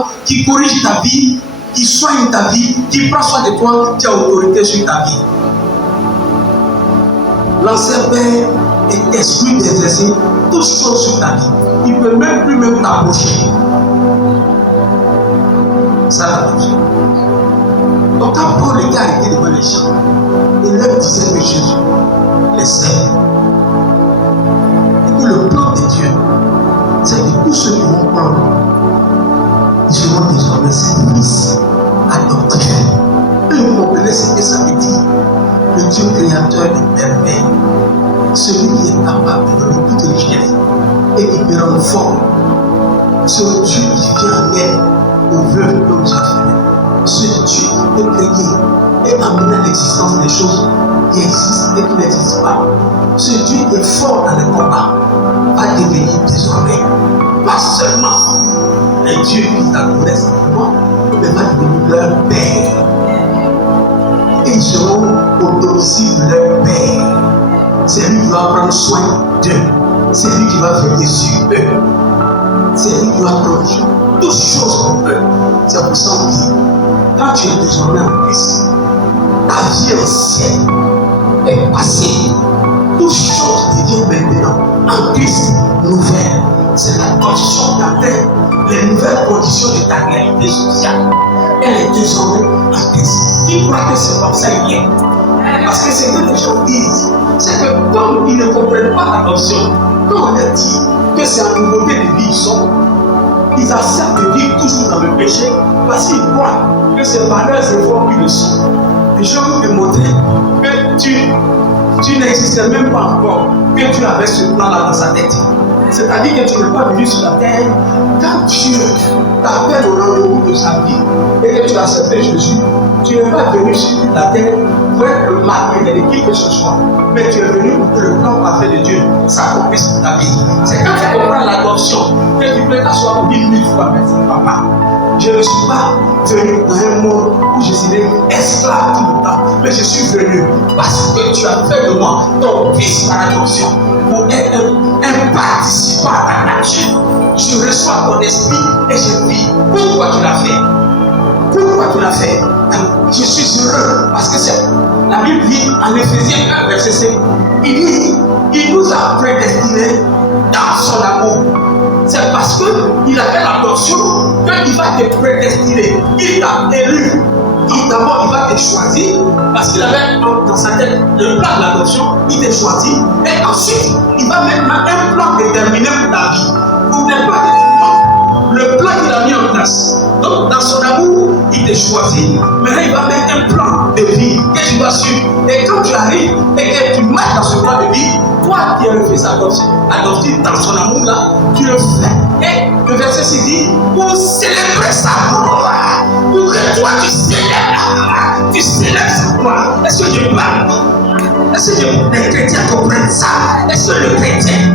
toi, qui corrige ta vie, qui soigne ta vie, qui prend soin de toi, qui a autorité sur ta vie. L'ancien père est exclu d'exercer toutes choses sur ta vie. Il ne peut même plus t'approcher. Ça l'adoption. Donc quand Paul était arrêté devant les gens, il leur disait que Jésus les aime. Et que le plan de Dieu, c'est que tous ceux qui vont prendre, ils seront désormais ses fils adoptifs. Et vous comprenez ce que ça veut dire. Le Dieu créateur des merveilles, celui qui est capable de donner toute richesse et qui peut rendre fort, ce Dieu qui vient en aide aux veuves comme tu as fait, ce Dieu qui peut créer et amener à l'existence des choses qui existent et qui n'existent pas, ce Dieu qui est fort dans le combat, va devenir désormais pas seulement un Dieu qui t'adresse à moi, mais va devenir leur Père. Et ils seront au domicile de leur Père. C'est lui qui va prendre soin d'eux. C'est lui qui va veiller sur eux. C'est lui qui va prendre toutes choses pour eux. C'est pour ça que quand tu es désormais en Christ, ta vie ancienne est passée. Toutes choses deviennent maintenant en Christ nouvelles. C'est la condition d'atteindre les nouvelles conditions de ta réalité sociale. Elle est désormais en Christ. Qui croit que c'est comme ça hier? Parce que c'est que les gens disent, c'est que comme ils ne comprennent pas l'adoption, quand on leur dit que c'est en nouveauté de vie, ils acceptent de vivre toujours dans le péché parce qu'ils croient que c'est par leurs efforts qu'ils le sont. Et je vais vous démontrer que tu n'existais même pas encore, que tu avais ce plan-là dans sa tête. C'est-à-dire que tu n'es pas venu sur la terre quand Dieu t'appelle au rendez-vous de sa vie et que tu as accepté Jésus. Tu n'es pas venu sur la terre pour être le mari de qui que ce soit, mais tu es venu pour que le plan parfait de Dieu s'accomplisse pour ta vie. C'est quand tu comprends l'adoption que tu peux t'asseoir 10 000 fois merci papa. Je ne suis pas venu dans un monde où je serai esclave tout le temps, mais je suis venu parce que tu as fait de moi ton fils par adoption pour être un participant à ta nature. Je reçois ton esprit et je vis. Pourquoi tu l'as fait? Pourquoi tu l'as fait? Je suis heureux parce que c'est la Bible dit en Éphésiens 1, verset 5. Il dit, il nous a prédestinés dans son amour. C'est parce qu'il a fait l'adoption qu'il va te prédestiner. Il t'a élu. D'abord, il va te choisir parce qu'il avait dans sa tête le plan de l'adoption. Il t'a choisi. Et ensuite, il va mettre un plan déterminé pour ta vie. Vous n'êtes pas déterminé. Le plan qu'il a mis en place. Donc, dans son amour, il t'a choisi. Maintenant, il va mettre un plan de vie que tu vas suivre. Et quand tu arrives et que tu marches dans ce plan de vie, toi qui es le fils adopté dans son amour là, tu le fais. Et le verset 6 dit, pour célébrer sa gloire, pour que toi tu célèbres sa gloire. Est-ce que je parle? Est-ce que les chrétiens comprennent ça? Est-ce que le chrétien